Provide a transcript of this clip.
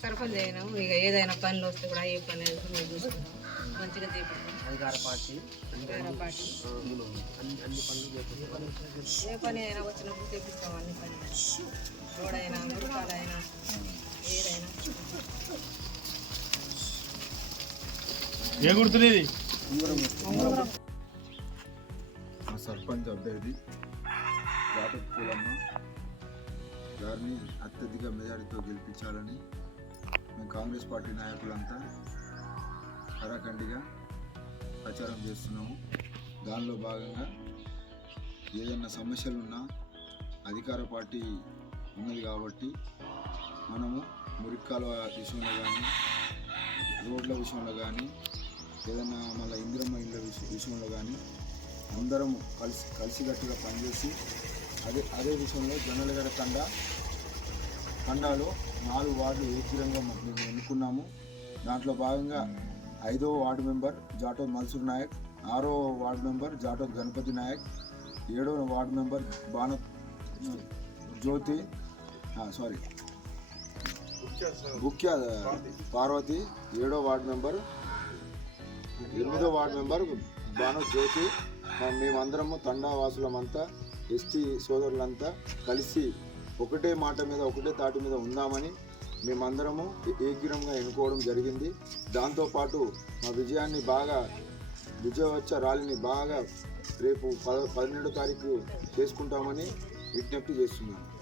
సర్పంచ్ అయినాము ఇక ఏదైనా పనులు వస్తే కూడా ఏ పని అయితే చూసుకుంటాం మంచిగా అధికార పార్టీ అధికార పార్టీ అన్ని అన్ని పనులు ఏ పని అయినా వచ్చినప్పుడు చేపిస్తాం అన్ని పని రోడ్ అయినా మురుకాలైనా ఏదైనా. ఏ గుర్తులేదు మా సర్పంచ్ అభ్యర్థి జాతక్ పూలమ్మ గారిని అత్యధిక మెజారిటీతో గెలిపించాలని మేము కాంగ్రెస్ పార్టీ నాయకులంతా కరాఖండిగా ప్రచారం చేస్తున్నాము. దానిలో భాగంగా ఏదైనా సమస్యలు ఉన్నా అధికార పార్టీ ఉన్నది కాబట్టి మనము మురిక్కాల విషయంలో కానీ రోడ్ల విషయంలో కానీ ఏదైనా మళ్ళీ ఇందిరమ్మ ఇళ్ళ విషయంలో కానీ అందరం కలిసి కలిసికట్టుగా పనిచేసి అదే అదే విషయంలో జనలగడ తండ తండాలో నాలుగు వార్డులు ఏకీరంగా మేము ఎన్నుకున్నాము దాంట్లో భాగంగా ఐదో వార్డు మెంబర్ జాటో మన్సూర్ నాయక్ ఆరో వార్డు మెంబర్ జాటో గణపతి నాయక్ ఏడో ward member Bana Jyothi sorry ముఖ్య పార్వతి ఏడో వార్డు మెంబర్ ఎనిమిదో వార్డు మెంబర్ బాను జ్యోతి మేమందరము తండావాసులమంతా ఎస్టీ సోదరులంతా కలిసి ఒకటే మాట మీద ఒకటే తాటి మీద ఉందామని మేమందరము ఏ- ఏకీరంగా ఎన్నుకోవడం జరిగింది. దాంతోపాటు మా విజయాన్ని బాగా విజయవచ్చ ర్యాలీని బాగా రేపు పద పన్నెండో తారీఖు చేసుకుంటామని విజ్ఞప్తి చేస్తున్నాను.